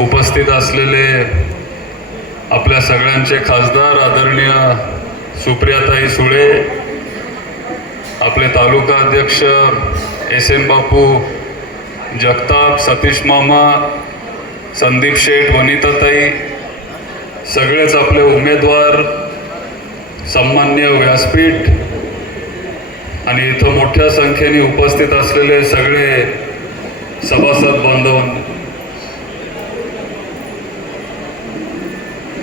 उपस्थित असलेले आपल्या सगळ्यांचे खासदार आदरणीय सुप्रियाताई सुळे, आपले तालुका अध्यक्ष एस.एन. बापू जगताप, सतीश मामा, संदीप शेठ, वनिताताई, सगळेच आपले उमेदवार, सन्माननीय व्यासपीठ आणि इथं मोठ्या संख्येने उपस्थित असलेले सगळे सभासद बांधवांनो,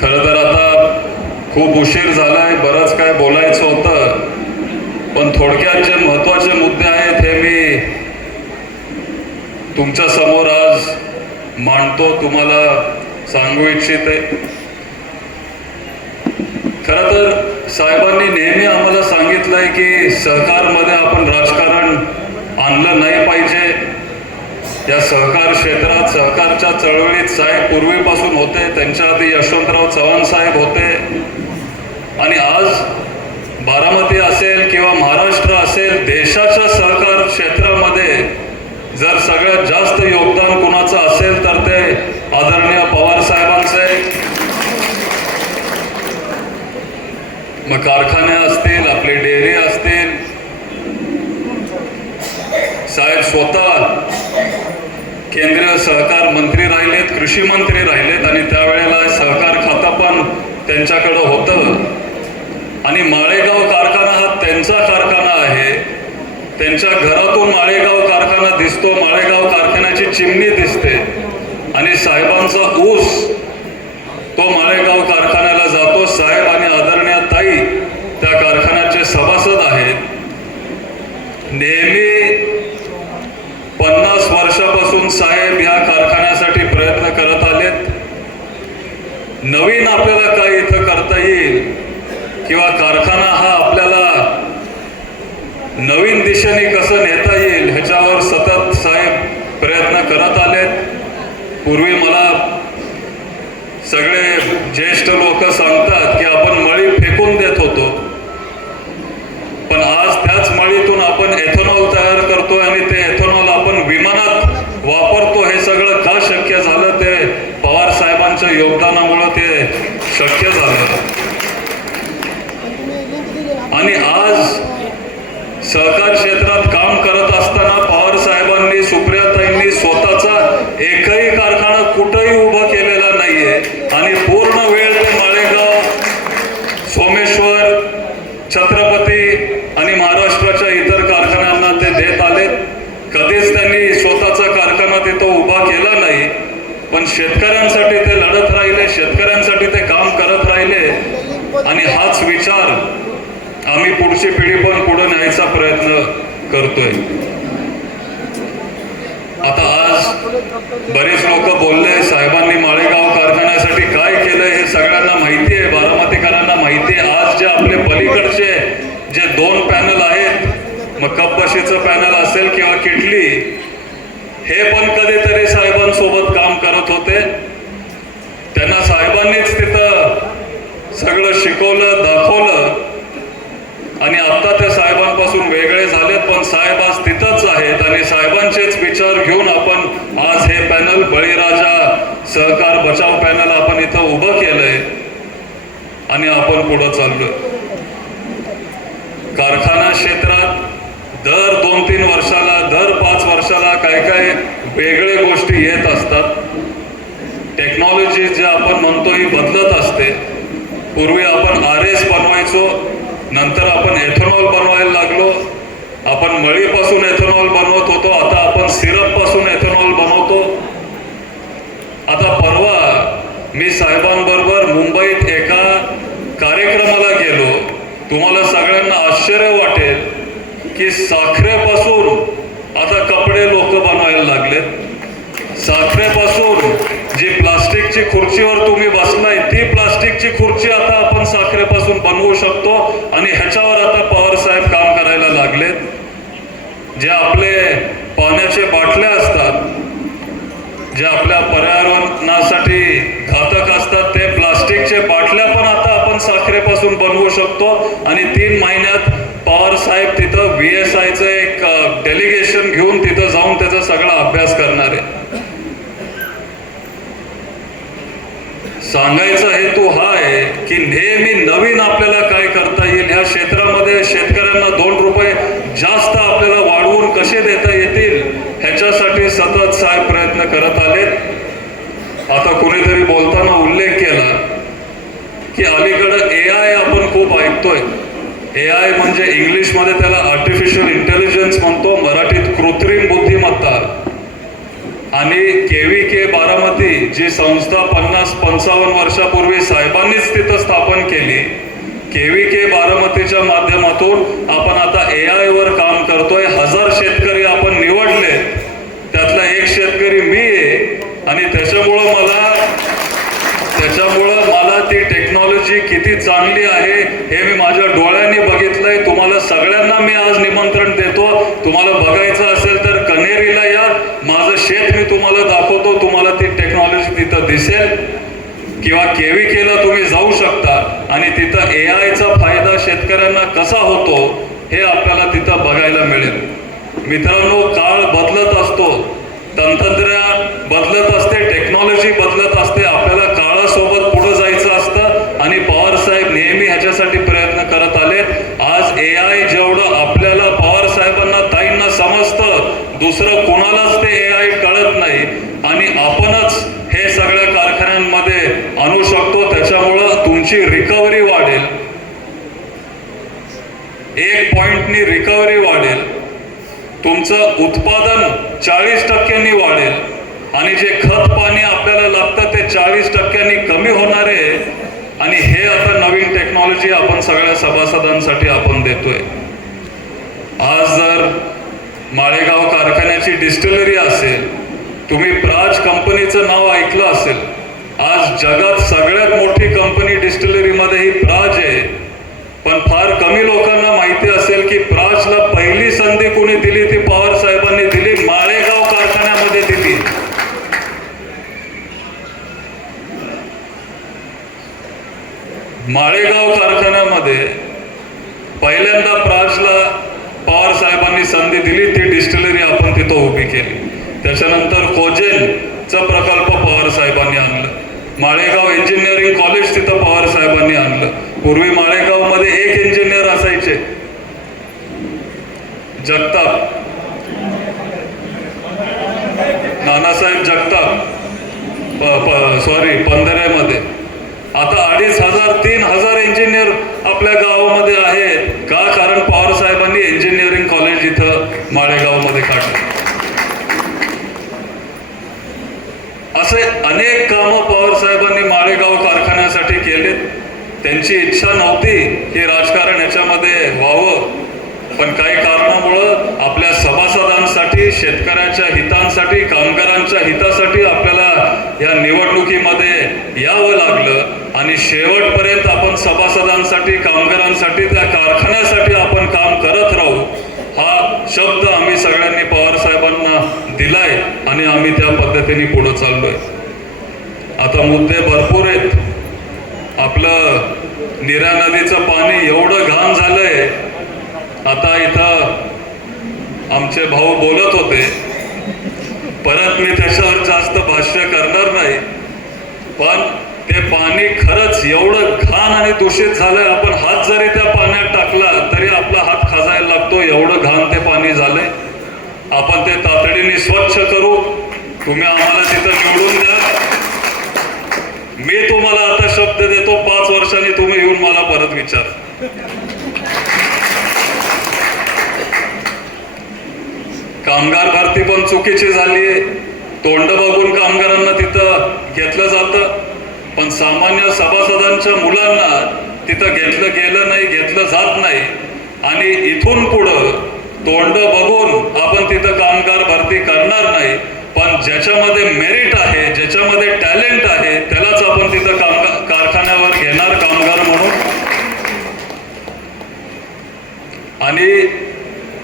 खरं तर आता खूप उशीर झालाय, बरंच काय बोलायचं होतं, पण थोडक्यात जे महत्त्वाचे मुद्दे आहेत हे मी तुमच्या समोर आज मांडतो, तुम्हाला सांगू इच्छिते. खरं तर साहेबांनी नेहमी आम्हाला सांगितलंय की सहकारमध्ये आपण राजकारण आणलं नाही पाहिजे. या सहकार क्षेत्रात, सहकारच्या चळवळीत साहेब पूर्वीपासून होते, त्यांच्या आधी यशवंतराव चव्हाण साहेब होते आणि आज बारामती असेल किंवा महाराष्ट्र असेल, देशाच्या सहकार क्षेत्रामध्ये जर सगळ्यात जास्त योगदान कुणाचं असेल तर ते आदरणीय पवार साहेबांचे. मग कारखाने असतील, आपले डेअरी असतील, साहेब स्वतः केंद्रीय सहकार मंत्री राहिलेत, कृषी मंत्री राहिलेत आणि त्यावेळेला सहकार खातं पण त्यांच्याकडं होतं आणि माळेगाव कारखाना हा त्यांचा कारखाना आहे. त्यांच्या घरातून माळेगाव कारखाना दिसतो, माळेगाव कारखान्याची चिमणी दिसते आणि साहेबांचा ऊस तो माळेगाव कारखान्याला जातो. साहेब आणि आदरणीय ताई त्या कारखान्याचे सभासद आहेत. नेहमी 50 वर्षापासून साहेब या कारखान्यासाठी प्रयत्न करत आलेत. नवीन आपल्याला काय इथं करता येईल किंवा कारखाना हा आपल्याला नवीन दिशेने कसं नेता येईल ह्याच्यावर सतत साहेब प्रयत्न करत आलेत. पूर्वी मला सगळे ज्येष्ठ लोक सांगतात की आपण मळी फेकून देत होतो, पण आज त्याच मळीतून आपण एथेनॉल तयार करतोय आणि ते एथेनॉल आपण विमानात वापरतो. हे सगळं का शक्य झालं? ते पवार साहेबांच्या योगदानामुळे ते शक्य झालं. आणि आज सहकार क्षेत्रात काम करत असताना पवार साहेबांनी, सुप्रियाताईंनी स्वतःचा एकही कारखाना कुठेही उभा केलेला नाहीये आणि पूर्ण वेळ ते माळेगाव, सोमेश्वर, छत्रपती आणि महाराष्ट्राच्या इतर कारखान्यांना ते देत आलेत. कधीच त्यांनी स्वतःचा कारखाना तिथं उभा केला नाही, पण शेतकऱ्यांसाठी ते लढत राहिले, शेतकऱ्यांसाठी ते काम करत राहिले आणि हाच विचार आम्ही पुढची पिढी पण पुढे न्यायचा प्रयत्न करतोय. आता आज बरेच लोक बोलले साहेबांनी माळेगाव कारखान्यासाठी काय केलंय हे सगळ्यांना माहिती आहे, बारामतीकरांना माहिती आहे. आज जे आपले पलीकडचे जे 2 पॅनल आहेत, मग कपबशीचं पॅनल असेल किंवा किटली, हे पण कधीतरी साहेबांसोबत काम करत होते. त्यांना साहेबांनीच तिथं सगळं शिकवलं, दाखवलं आणि आता ते साहेबांपासून वेगळे झालेत, पण साहेब आज तिथंच आहेत आणि साहेबांचेच विचार घेऊन आपण आज हे पॅनल, बळीराजा सहकार बचाव पॅनल आपण इथं उभं केलंय आणि आपण पुढं चाललोय. कारखाना क्षेत्रात दर 2-3 वर्षाला, दर 5 वर्षाला काय काय वेगळे गोष्टी येत असतात. टेक्नॉलॉजी जे आपण म्हणतो ही बदलत असते. पूर्वी आपण RS बनवायचो, नंतर आपण एथेनॉल बनवायला लागलो, आपण मळीपासून एथेनॉल बनवत होतो, आता आपण सिरप पासून एथेनॉल बनवतो. आता परवा मी साहेबांबरोबर मुंबईत एका कार्यक्रमाला गेलो. तुम्हाला सगळ्यांना आश्चर्य वाटेल की साखरेपासून आता कपडे लोक बनवायला लागलेत. साखरेपासून जी प्लास्टिकची खुर्चीवर तुम्ही बसलाय ती प्लास्टिकची खुर्ची आता आपण साखरेपासून बनवू शकतो आणि ह्याच्यावर आता पवार साहेब काम करायला लागलेत. जे आपले पाण्याचे बाटल्या असतात, जे आपल्या पर्यावरणासाठी घातक असतात, ते प्लास्टिकचे बाटल्या पण आता आपण साखरेपासून बनवू शकतो. आणि 3 महिन्यात पवार साहेब तिथं VSIचं एक डेलिगेशन घेऊन तिथं जाऊन त्याचा सगळा अभ्यास करणार आहे. सांगायचा हेतू हा आहे की नेहमी नवीन आपल्याला काय करता येईल, ह्या क्षेत्रामध्ये शेतकऱ्यांना 2 रुपये जास्त आपल्याला वाढवून कसे देता येतील ह्याच्यासाठी सतत साहेब प्रयत्न करत आलेत. आता कुणीतरी बोलताना उल्लेख केला की अलीकडं AI आपण खूप ऐकतोय. AI म्हणजे इंग्लिशमध्ये त्याला आर्टिफिशियल इंटेलिजन्स म्हणतो, मराठीत कृत्रिम बुद्धिमत्ता. आणि KVK बारामती जी संस्था 50-55 वर्षापूर्वी साहेबांनीच तिथं स्थापन केली, KVK बारामतीच्या माध्यमातून आपण आता AI वर काम करतोय. 1000 शेतकरी आपण निवडले, त्यातला एक शेतकरी मी आहे. आणि त्याच्यामुळं मला ती टेक्नॉलॉजी किती चांगली आहे हे मी माझ्या डोळ्यांनी बघितलंय. तुम्हाला सगळ्यांना मी आज निमंत्रण देतो, तुम्हाला बघायचं असेल तर कनेरीला या, माझं शेत मी तुम्हाला दाखवतो, तुम्हाला ती टेक्नॉलॉजी तिथं दिसेल. किंवा KVKला तुम्ही जाऊ शकता आणि तिथं AIचा फायदा शेतकऱ्यांना कसा होतो हे आपल्याला तिथं बघायला मिळेल. मित्रांनो, काळ बदलत असतो, तंत्रज्ञान बदलत असते, टेक्नॉलॉजी बदलत असते, आपल्याला काळासोबत पुढे जायचं असतं आणि पवार साहेब नेहमी ह्याच्यासाठी प्रयत्न करत आले. आज AI जेवढं आपल्याला पवार साहेबांना ताईंना समजतं, दुसरं कोणालाच ते AI कळत नाही आणि आपणच हे सगळ्या कारखान्यांमध्ये आणू शकतो. त्याच्यामुळं तुमची रिकव्हरी वाढेल, 1 पॉइंटनी रिकव्हरी वाढेल, तुमचं उत्पादन 40% वाढेल आणि जे खत पाणी आपल्याला लागतं ते 40% कमी होणार आहे. आणि हे आता नवीन टेक्नॉलॉजी आपण सगळ्या सभासदांसाठी आपण देतोय. आज जर माळेगाव कारखान्याची डिस्टिलरी असेल, तुम्ही प्राज कंपनीचं नाव ऐकलं असेल. आज जगात सगळ्यात मोठी कंपनी डिस्टिलरीमध्ये ही प्राज आहे. पण फार कमी लोकांना माहिती असेल की प्राजला पहिली संधी कोणी दिली, ती पवार साहेबांनी दिली, माळेगाव कारखान्यामध्ये दिली. माळेगाव कारखान्यामध्ये पहिल्यांदा प्राजला पवार साहेबांनी संधी दिली, ती डिस्टिलरी आपण तिथं उभी केली. त्याच्यानंतर कोजेनचा प्रकल्प पवार साहेबांनी आणलं, माळेगाव इंजिनिअरिंग कॉलेज तिथं पवार साहेबांनी आणलं. पूर्वी माळेगावमध्ये 1 इंजिनियर असायचे, जगताप, नानासाहेब जगताप, पंधरेमध्ये. आता 2500-3000 इंजिनियर आपल्या गावामध्ये आहेत. का? कारण पवार साहेबांनी इंजिनिअरिंग कॉलेज इथं माळेगावमध्ये काढलं. असे अनेक कामं पवार साहेबांनी माळेगाव कारखान्यासाठी केलेत. त्यांची इच्छा नव्हती की राजकारण याच्यामध्ये व्हावं, पण काही कारणामुळं आपल्या सभासदांसाठी, शेतकऱ्याच्या हितांसाठी, कामगारांच्या हितासाठी आपल्याला या निवडणुकीमध्ये यावं लागलं. आणि शेवटपर्यंत आपण सभासदांसाठी, कामगारांसाठी, त्या कारखान्यासाठी आपण काम करत राहू, हा शब्द आम्ही सगळ्यांनी पवार साहेबांना दिलाय आणि आम्ही त्या पद्धतीने पुढे चाललोय. आता मुद्दे भरपूर आहेत. आपलं नीरा नदीचं पाणी एवढं घाण झालंय. आता इथं आमचे भाऊ बोलत होते, परत मी त्याच्यावर जास्त भाष्य करणार नाही, पण ते पाणी खरंच एवढं घाण आणि दूषित झालंय. आपण हात जरी त्या पाण्यात टाकला तरी आपला हात खाजायला लागतो, एवढं घाण ते पाणी झालंय. आपण ते तातडीने स्वच्छ करू. तुम्ही आम्हाला तिथं निवडून द्या. मी तुम्हाला आता शब्द देतो, 5 वर्षांनी तुम्ही येऊन मला परत विचार. कामगार भरती पण चुकीची झालीये. तोंड बघून कामगारांना तिथं घेतलं जातं, पण सामान्य सभासदांच्या मुलांना तिथं घेतलं गेलं नाही, घेतलं जात नाही. आणि इथून पुढं तोंड बघून आपण तिथं कामगार भरती करणार नाही, पण ज्याच्यामध्ये मेरिट आहे, ज्याच्यामध्ये टॅलेंट आहे, त्यालाच आपण तिथं कारखान्यावर घेणार कामगार म्हणून. आणि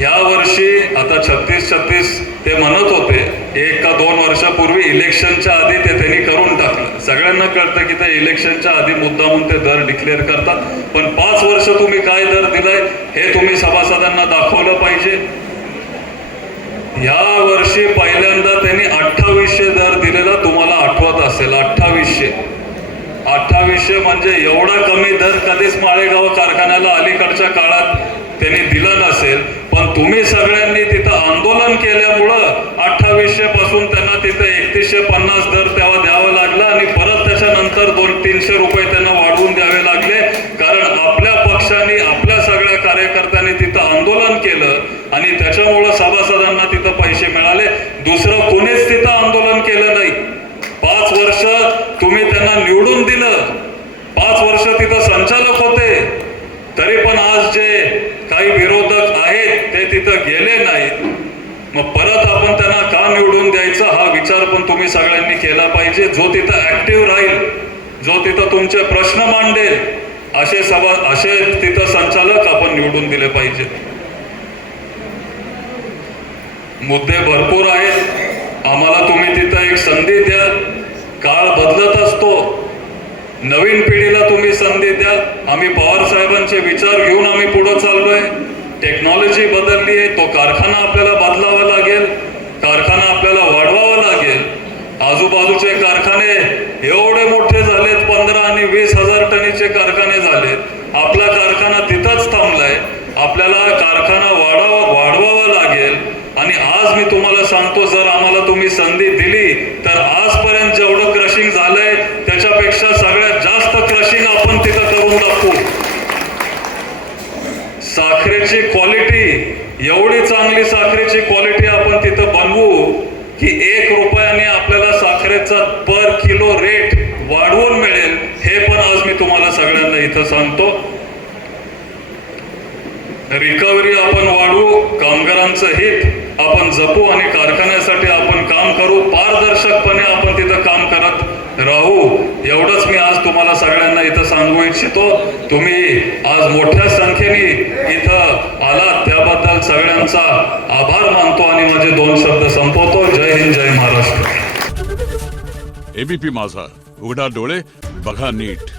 या वर्षी आता 36 ते म्हणत होते, 1 का 2 वर्षापूर्वी इलेक्शनच्या आधी ते त्यांनी करून टाकलं. सगळ्यांना कळतं की ते इलेक्शनच्या आधी मुद्दामून ते दर डिक्लेअर करतात. पण 5 वर्ष तुम्ही काय दर दिलाय हे तुम्ही सभासदांना दाखवलं पाहिजे. या वर्षी पहिल्यांदा त्यांनी 2800 दर दिलेला, तुम्हाला आठवत असेल, 2800. 1800 म्हणजे एवढा कमी दर कधीच माळेगाव कारखान्याला अलीकडच्या काळात त्यांनी दिला नसेल. पण तुम्ही सगळ्यांनी तिथं आंदोलन केल्यामुळं 2800 पासून त्यांना तिथं 3150 दर तेव्हा द्यावा लागला आणि परत त्याच्यानंतर 200-300 रुपये त्यांना वाढवून द्यावे लागले. कारण आपल्या पक्षाने आपल्या सगळ्या कार्यकर्त्यांनी तिथं आंदोलन केलं आणि त्याच्यामुळं सभासदांना तिथं पैसे मिळाले. दुसरं कोणीच तिथं आंदोलन केलं नाही. 5 वर्ष तुम्ही त्यांना निवडून दिलं, 5 वर्ष तिथं संचालक होते, तरी पण आज जे काही विरोधक आहेत ते तिथं गेले नाहीत. मग परत आपण त्यांना का निवडून द्यायचा हा विचार पण तुम्ही सगळ्यांनी केला पाहिजे. जो तिथं ऍक्टिव्ह राहील, जो तिथं तुमचे प्रश्न मांडेल, असे तिथं संचालक आपण निवडून दिले पाहिजे. मुद्दे भरपूर आहेत. आम्हाला तुम्ही तिथं एक संधी द्या. काळ बदलत असतो, नवीन पिढीला तुम्ही संधी द्या. आम्ही पवार साहेबांचे विचार घेऊन आम्ही पुढे चाललोय. टेक्नॉलॉजी बदलली आहे, तो कारखाना आपल्याला बदलावा लागेल, कारखाना आपल्याला वाढवावा लागेल. आजूबाजूचे कारखाने एवढे मोठे झालेत, 15 आणि 20,000 टनीचे कारखाने झालेत. आपला कारखाना तिथंच थांबलाय. आपल्याला कारखाना वाढवावा लागेल. आणि आज मी तुम्हाला सांगतो, जर आम्हाला तुम्ही संधी दिली तर आजपर्यंत जेवढं क्रशिंग झालंय त्याच्यापेक्षा सगळ्यात जास्त क्रशिंग आपण तिथं करून दाखवू. साखरेची क्वालिटी, एवढी चांगली साखरेची क्वालिटी आपण तिथं बनवू की 1 रुपयाने आपल्याला साखरेचा पर किलो रेट वाढवून मिळेल. हे पण आज मी तुम्हाला सगळ्यांना इथं सांगतो. रिकव्हरी आपण वाढवू, कामगारांचं हित आपण जपू आणि कारखान्यासाठी आपण काम करू. पारदर्शकपणे आपण तिथं काम करत राहू. एवढंच मी आज तुम्हाला सगळ्यांना इथं सांगू इच्छितो. तुम्ही आज मोठ्या संख्येने इथं आलात त्याबद्दल सगळ्यांचा आभार मानतो आणि माझे 2 शब्द संपवतो. जय हिंद, जय महाराष्ट्र. एबीपी माझा, उघडा डोळे बघा नीट.